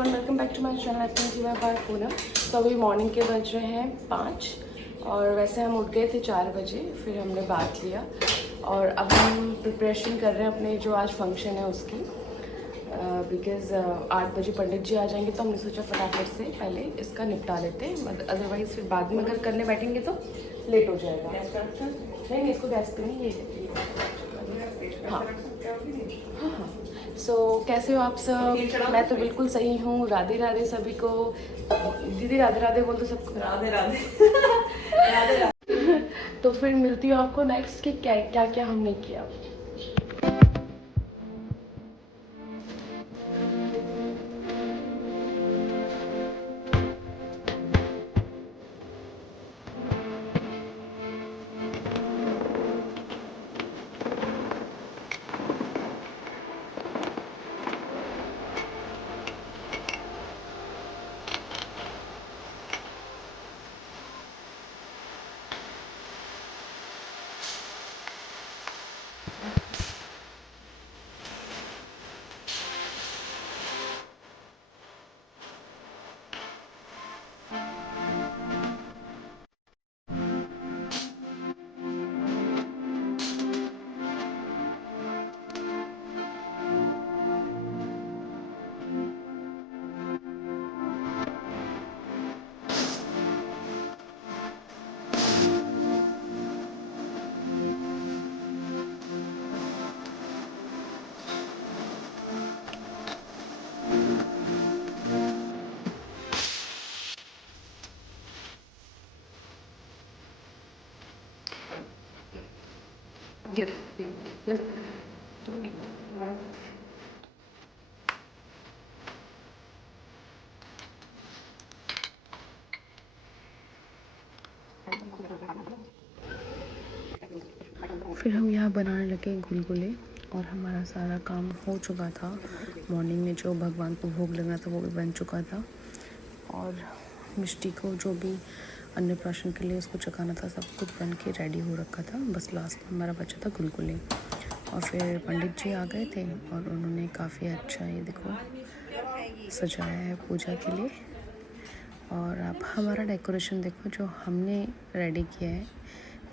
Welcome back to my channel जीवा बार पूनम। तो अभी मॉर्निंग के बज रहे हैं 5 और वैसे हम उठ गए थे 4 बजे, फिर हमने बात लिया और अब हम प्रिपरेशन कर रहे हैं अपने जो आज फंक्शन है उसकी। बिकॉज़ 8 बजे पंडित जी आ जाएंगे तो हमने सोचा फटाफट से पहले इसका निपटा लेते हैं, अदरवाइज़ फिर बाद में अगर करने बैठेंगे तो लेट हो जाएगा। नहीं, इसको गैस पे नहीं, ये हाँ हाँ हाँ। सो कैसे हो आप सब? मैं तो बिल्कुल सही हूँ। राधे राधे सभी को। दीदी राधे राधे बोल दो सबको। राधे राधे। राधे राधे। तो फिर मिलती हूँ आपको नेक्स्ट कि क्या क्या क्या हमने किया। फिर हम यहाँ बनाने लगे गुलगुले और हमारा सारा काम हो चुका था। मॉर्निंग में जो भगवान को भोग लगना था वो भी बन चुका था और मिष्टी को जो भी अन्नप्राशन के लिए उसको चखाना था सब कुछ बन के रेडी हो रखा था। बस लास्ट में हमारा बचा था गुलगुले। और फिर पंडित जी आ गए थे और उन्होंने काफ़ी अच्छा ये देखो सजाया है पूजा के लिए। और आप हमारा डेकोरेशन देखो जो हमने रेडी किया है,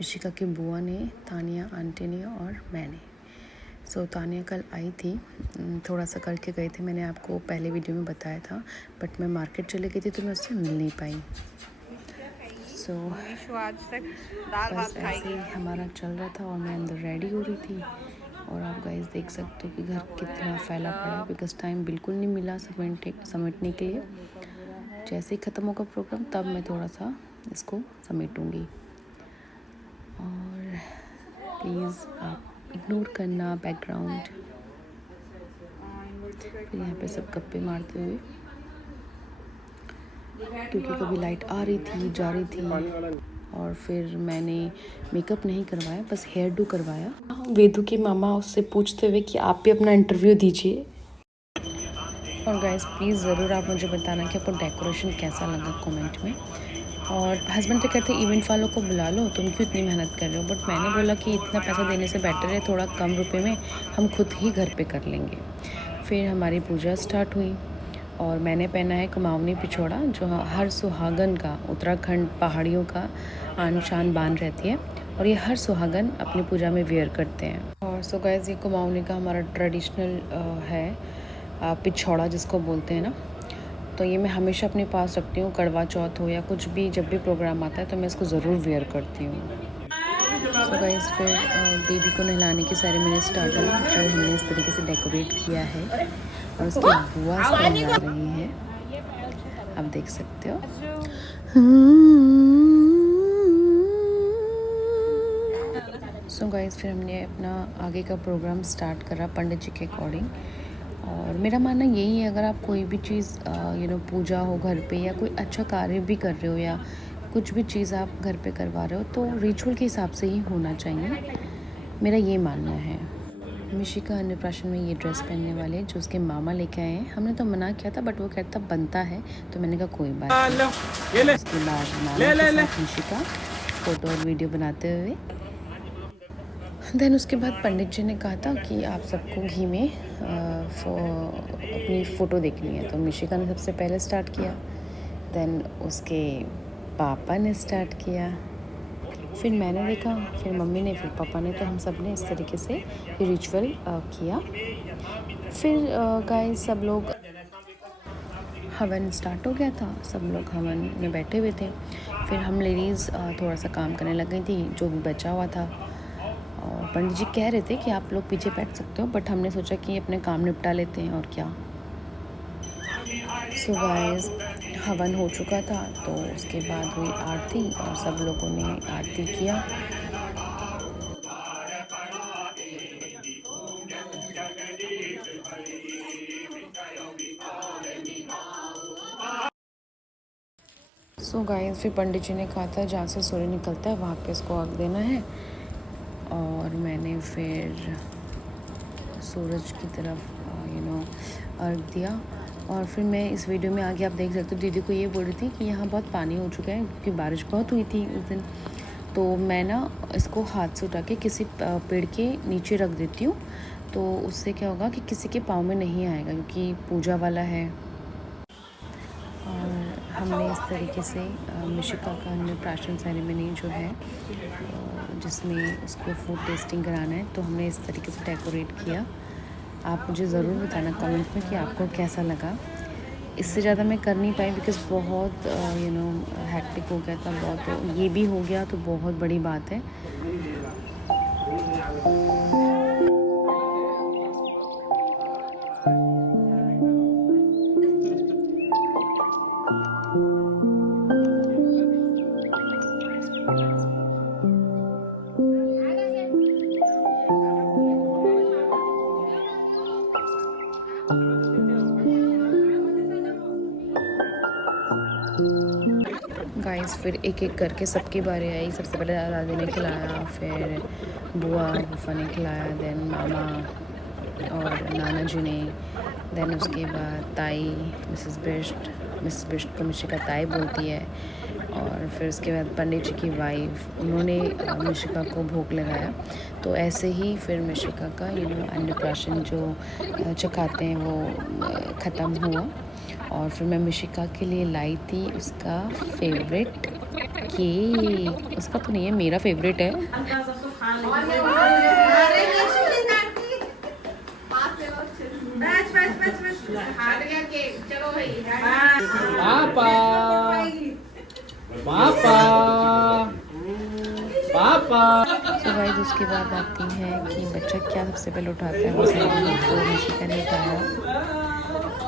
ऋषिका की बुआ ने, तानिया आंटी ने और मैंने। सो तानिया कल आई थी, थोड़ा सा करके गई थी, मैंने आपको पहले वीडियो में बताया था, बट मैं मार्केट चली गई थी तो मैं उससे मिल नहीं पाई। सो बस ऐसे ही हमारा चल रहा था और मैं अंदर रेडी हो रही थी। और आप गाइस देख सकते हो कि घर कितना फैला पड़ा है, बिकॉज टाइम बिल्कुल नहीं मिला समेटने के लिए। जैसे ही ख़त्म होगा प्रोग्राम तब मैं थोड़ा सा इसको समेटूँगी। और प्लीज़ आप इग्नोर करना बैकग्राउंड। फिर यहाँ पे सब गप्पे मारते हुए, क्योंकि कभी लाइट आ रही थी जा रही थी। और फिर मैंने मेकअप नहीं करवाया, बस हेयर डू करवाया। वेदू की मामा उससे पूछते हुए कि आप भी अपना इंटरव्यू दीजिए। और गाइस प्लीज़ ज़रूर आप मुझे बताना कि आपको डेकोरेशन कैसा लगा कमेंट में। और हस्बैंड तो कहते इवेंट वालों को बुला लो, तुम क्यों इतनी मेहनत कर रहे हो, बट मैंने बोला कि इतना पैसा देने से बेटर है थोड़ा कम रुपए में हम खुद ही घर पे कर लेंगे। फिर हमारी पूजा स्टार्ट हुई और मैंने पहना है कुमाऊनी पिछोड़ा, जो हर सुहागन का, उत्तराखंड पहाड़ियों का आन शान बान रहती है और ये हर सुहागन अपनी पूजा में वेयर करते हैं। और सो गाइस ये कुमाऊनी का हमारा ट्रेडिशनल है पिछौड़ा जिसको बोलते हैं ना, तो ये मैं हमेशा अपने पास रखती हूँ। करवा चौथ हो या कुछ भी, जब भी प्रोग्राम आता है तो मैं इसको ज़रूर वेयर करती हूँ। सो गाइस फिर बेबी को नहलाने की सेरेमनी स्टार्ट हुई, जो हमने इस तरीके से डेकोरेट किया है और उसकी बुआ इसको नहला रही है, आप देख सकते हो। सो गाइस फिर हमने अपना आगे का प्रोग्राम स्टार्ट करा पंडित जी के अकॉर्डिंग। और मेरा मानना यही है, अगर आप कोई भी चीज़ पूजा हो घर पे या कोई अच्छा कार्य भी कर रहे हो या कुछ भी चीज़ आप घर पे करवा रहे हो तो रिचुअल के हिसाब से ही होना चाहिए, मेरा ये मानना है। मिशिका अन्नप्राशन में ये ड्रेस पहनने वाले जो उसके मामा लेके आए हैं, हमने तो मना किया था बट वो कहता बनता है, तो मैंने कहा कोई बात नहीं। उसके बाद मामा के साथ मिशिका फ़ोटो और वीडियो बनाते हुए देन उसके बाद पंडित जी ने कहा था कि आप सबको घी में अपनी फ़ोटो देखनी है। तो मिशिका ने सबसे पहले स्टार्ट किया, देन उसके पापा ने स्टार्ट किया, फिर मैंने देखा, फिर मम्मी ने, फिर पापा ने। तो हम सब ने इस तरीके से ये रिचुअल किया। फिर गाइस सब लोग, हवन स्टार्ट हो गया था, सब लोग हवन में बैठे हुए थे। फिर हम लेडीज़ थोड़ा सा काम करने लग गई थी जो भी बचा हुआ था। और पंडित जी कह रहे थे कि आप लोग पीछे बैठ सकते हो, बट हमने सोचा कि अपने काम निपटा लेते हैं और क्या। सो गाइस हवन हो चुका था, तो उसके बाद हुई आरती और सब लोगों ने आरती किया। सो गाइस फिर पंडित जी ने कहा था जहाँ से सूर्य निकलता है वहाँ पे इसको अर्घ देना है। और मैंने फिर सूरज की तरफ अर्घ दिया। और फिर मैं इस वीडियो में आगे आप देख सकते हो, दीदी को ये बोल रही थी कि यहाँ बहुत पानी हो चुका है क्योंकि बारिश बहुत हुई थी उस दिन। तो मैं ना इसको हाथ से उठा के किसी पेड़ के नीचे रख देती हूँ, तो उससे क्या होगा कि किसी के पाँव में नहीं आएगा क्योंकि पूजा वाला है। और हमने इस तरीके से मिशिका का अन्नप्राशन सेरेमनी जो है जिसमें उसको फूड टेस्टिंग कराना है, तो हमने इस तरीके से डेकोरेट किया। आप मुझे ज़रूर बताना कमेंट में कि आपको कैसा लगा। इससे ज़्यादा मैं कर नहीं पाई बिकॉज़ बहुत हैक्टिक हो गया था बहुत। तो ये भी हो गया तो बहुत बड़ी बात है। गाइस फिर एक एक करके सबकी बारी आई। सबसे पहले दादी ने खिलाया, फिर बुआ फूफा ने खिलाया, देन मामा और नाना जी ने, देन उसके बाद ताई मिसेस बिष्ट को मिशिका ताई बोलती है। और फिर उसके बाद पंडित जी की वाइफ, उन्होंने मिशिका को भोग लगाया। तो ऐसे ही फिर मिशिका का अन्नप्राशन जो चखाते हैं वो ख़त्म हुआ। और फिर मैं मिशिका के लिए लाई थी उसका फेवरेट केक। उसका तो नहीं है, मेरा फेवरेट है। पापा पापा पापा। तो गाइस उसके बाद आती है कि बच्चा क्या सबसे पहले उठाता है। तो मिशिका ने उठाया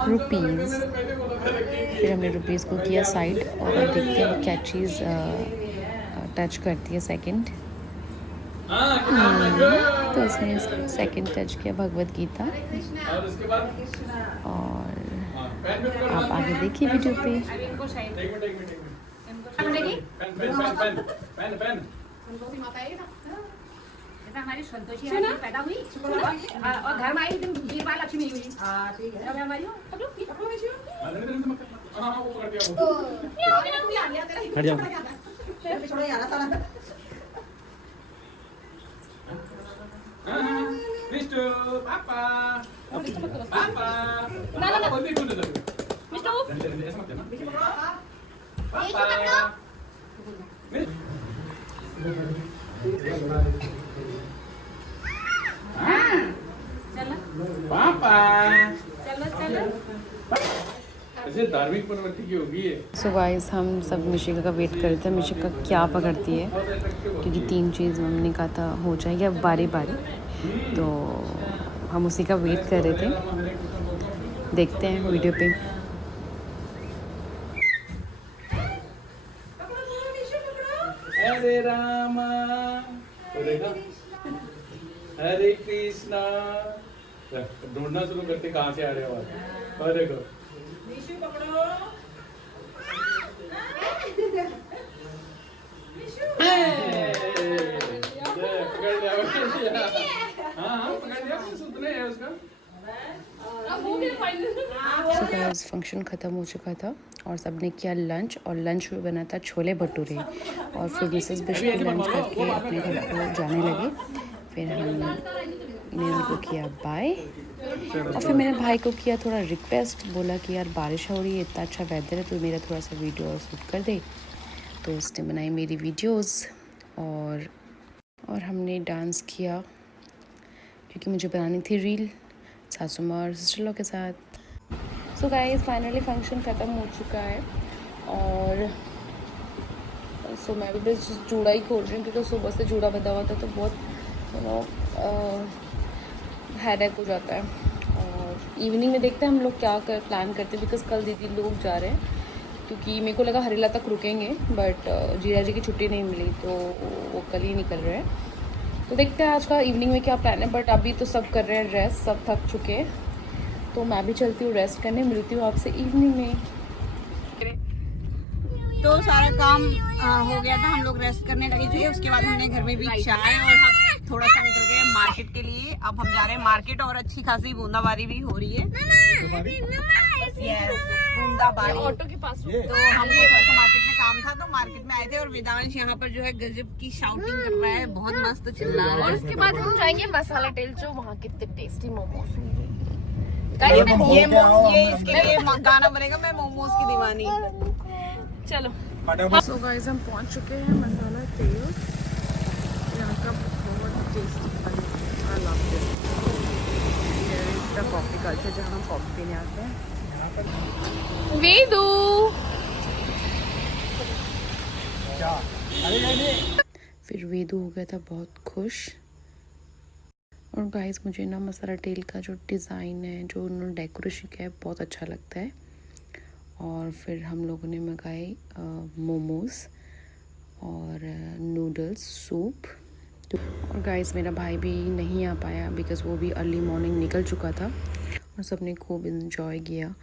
रुपीज़। फिर हमने रुपीज़ को किया साइड और अब देखते हैं वो क्या चीज़ टच करती है सेकंड। तो उसने सेकंड टच किया भगवत गीता। और आप आगे देखिए वीडियो पे। हमारी संतोषी पैदा हुई और घर में आई दिन बीरबल लक्ष्मी हुई। ठीक है हमारी पापा पापा पापा ऐसे धार्मिक प्रवृत्ति की होगी है। सो गाइस हम सब मिशिका का वेट कर रहे थे, मिशिका क्या पकड़ती है, क्योंकि 3 चीज़ मम्मी ने कहा था हो जाएगी अब बारी बारी। तो हम उसी का वेट कर रहे थे। देखते हैं वीडियो पे। हरे रामा, तो देखा हरे कृष्णा। ढूंढना शुरू करते कहाँ से आ रहे हो आप। और देखो सो गाइस फंक्शन ख़त्म हो चुका था और सबने किया लंच। और लंच में बना था छोले भटूरे। और फिर मिसेस बिष्ट भी लंच करके अपने घर को जाने लगे। फिर हमने उनको किया बाय, और फिर मैंने भाई को किया थोड़ा रिक्वेस्ट, बोला कि यार बारिश हो रही है, इतना अच्छा वेदर है, तो मेरा थोड़ा सा वीडियो और शूट कर दे। तो उसने बनाई मेरी वीडियोस और हमने डांस किया क्योंकि मुझे बनानी थी रील सासू माँ और सिस्टर लॉ के साथ। सो गाइस फाइनली फंक्शन ख़त्म हो चुका है, और सो मैं भी बस जूड़ा ही खोल रही हूँ क्योंकि सुबह से जूड़ा बंधा हुआ था तो बहुत हेडेक हो जाता है। और इवनिंग में देखते हैं हम लोग क्या प्लान करते हैं, बिकॉज कल दीदी लोग जा रहे हैं, क्योंकि मेरे को लगा हरेला तक रुकेंगे, बट जीजा जी की छुट्टी नहीं मिली तो वो कल ही निकल रहे हैं। तो देखते हैं आज का इवनिंग में क्या प्लान है, बट अभी तो सब कर रहे हैं रेस्ट, सब थक चुके हैं, तो मैं भी चलती हूँ रेस्ट करने। मिलती हूँ आपसे इवनिंग में। तो सारा काम हो गया था, हम लोग रेस्ट करने लगे थे। उसके बाद हमने घर में भी चाय और हम थोड़ा सा निकल गए मार्केट के लिए। अब हम जा रहे हैं मार्केट, और अच्छी खासी बूंदाबांदी भी हो रही है। बूंदाबांदी ऑटो के पास। तो हमको थोड़ा सा मार्केट में काम था, तो मार्केट में आए थे, और वेदांश यहाँ पर जो है गजब की शाउटिंग कर रहा है, बहुत मस्त चिल्ला रहा है। और उसके बाद हम जाएंगे मसाला टेल, जो वहाँ कितने टेस्टी मोमोज होंगे। ये इसके लिए गाना बनेगा, मैं मोमोज की दीवानी। चलो। सो गाइस हम पहुंच चुके हैं मसाला तेल, यहाँ का बहुत टेस्टी आई लव दिस। ये द कॉफ़ी कल्चर जहाँ हम कॉफ़ी पीने आते हैं। वेदू फिर वेदू हो गया था बहुत खुश। और गाइस मुझे ना मसाला टेल का जो डिज़ाइन है, जो उन्होंने डेकोरेशन किया है, बहुत अच्छा लगता है। और फिर हम लोगों ने मंगाए मोमोज़ और नूडल्स सूप। और गाइस मेरा भाई भी नहीं आ पाया बिकॉज़ वो भी अर्ली मॉर्निंग निकल चुका था, और सबने खूब इन्जॉय किया।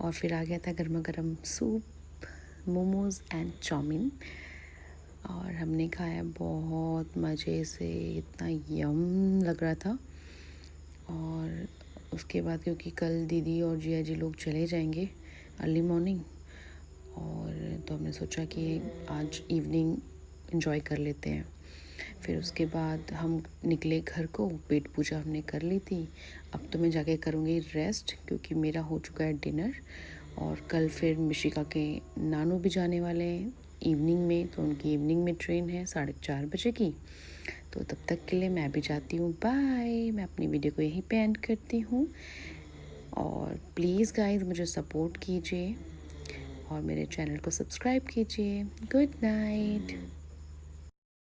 और फिर आ गया था गर्मा गर्म सूप, मोमोज़ एंड चाउमीन, और हमने खाया बहुत मज़े से, इतना यम लग रहा था। और उसके बाद क्योंकि कल दीदी और जिया जी लोग चले जाएंगे अर्ली मॉर्निंग, और तो हमने सोचा कि आज इवनिंग एंजॉय कर लेते हैं। फिर उसके बाद हम निकले घर को, पेट पूजा हमने कर ली थी। अब तो मैं जाके करूँगी रेस्ट क्योंकि मेरा हो चुका है डिनर, और कल फिर मिशिका के नानू भी जाने वाले हैं इवनिंग में, तो उनकी इवनिंग में ट्रेन है 4:30 बजे की। तो तब तक के लिए मैं भी जाती हूँ, बाय। मैं अपनी वीडियो को यहीं पे एंड करती हूँ, और प्लीज़ गाइस मुझे सपोर्ट कीजिए और मेरे चैनल को सब्सक्राइब कीजिए। Good night.